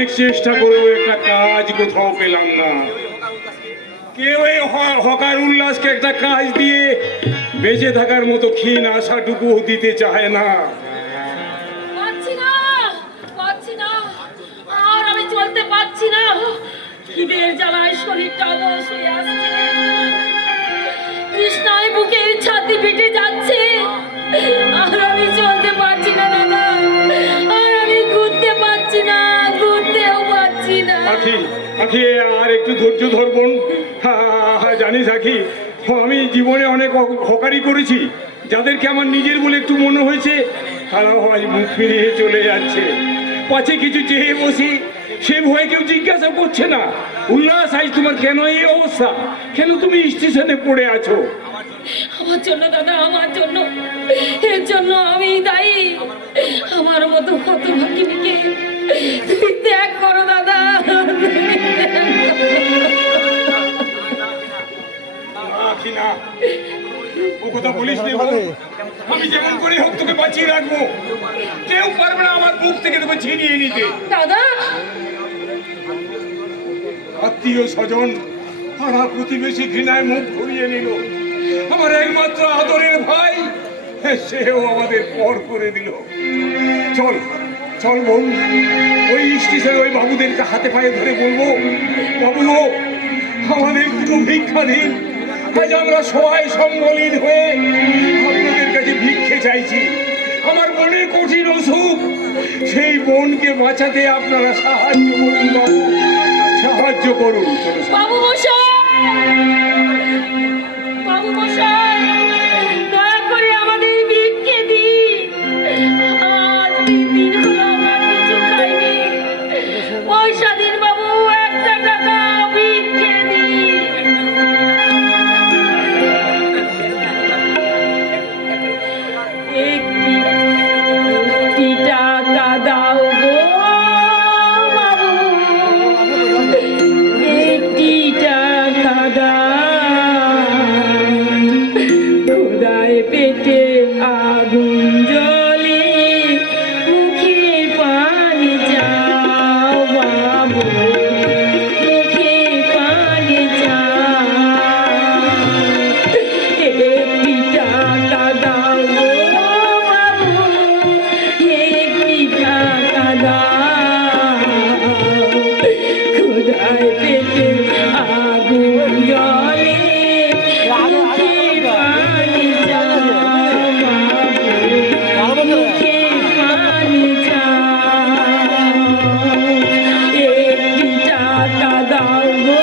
অনেক চেষ্টা করেও একটা কাজ কোথাও পেলাম না। কেউ এই হকার উল্লাসকে একটা কাজ দিয়ে বেঁচে থাকার মতো ক্ষীণ আশাটুকু দিতে চায় না। আর আমি চলতে পারছি না, খিদের জ্বালায় শরীরটা অবশ হয়ে আসছে, তৃষ্ণায় বুকের ছাতি ফেটে যাচ্ছে। আর আমি চলতে পারছি না দাদা, আর আমি ঘুরতে পারছি না, ঘুরতেও পারছি না। আখি আখি আর একটু ধৈর্য ধরবন। জানিস আখি, আমি জীবনে অনেক হকারি করেছি, যাদেরকে আমার নিজের বলে একটু মনে হয়েছে তারাও আজ মুখ ফিরিয়ে চলে যাচ্ছে। পাছে কিছু চেয়ে বসি, সে ভয়ে কেউ জিজ্ঞাসা করছে না, উল্লাস আজ তোমার কেন এই অবস্থা, কেন তুমি স্টেশনে পড়ে আছো? আমার জন্য দাদা, আমার জন্য, এর জন্য আমি দায়ী। আমার মতো কত ভাগিনীকে তুমি ত্যাগ করো দাদা। না, ও কথা বলিস নি বাবু। আমি যেমন করে হোক তোকে বাঁচিয়ে রাখবো, কেউ পারবে না আমার বুক থেকে তোকে ছিনিয়ে নিতে। দাদা, আত্মীয় স্বজন পাড়া প্রতিবেশী ঘৃণায় মুখ ঘুরিয়ে নিল। আমার একমাত্র আদরের ভাই সেও আমাদের পর করে দিল। চল চল বোন, ওই স্টেশনে ওই বাবুদেরকে হাতে পায়ে ধরে বলবো, বাবু গো আমাদের দুটো ভিক্ষা দিন, আজ আমরা সবাই সম্বলীন হয়ে আপনাদের কাছে ভিক্ষে চাইছি। আমার বোনের কঠিন অসুখ, সেই বোনকে বাঁচাতে আপনারা সাহায্য করুন বাবু, সাহায্য করুন। বাবু মশাই, বাবু মশাই, দয়া করে আমাদের ভিক্ষে দিন। আজ 3 দিন হলো আমরা কিছু খাইনি, পয়সা দিন বাবু, 1 টাকা ভিক্ষে দিন। একটি টাকা দাও গো বাবু, একটি টাকা দাও, খোদায় পেটে আগুন জ্বলে, মুখে পানি যাও বাবু, মুখে পানি যাও, একটি টাকা দাও গো বাবু, একটি টাকা দাও, খোদায় পেটে আগুন জ্বলে, মুখে পানি যাও বাবু, মুখে পানি যাও, একটি টাকা দাও গো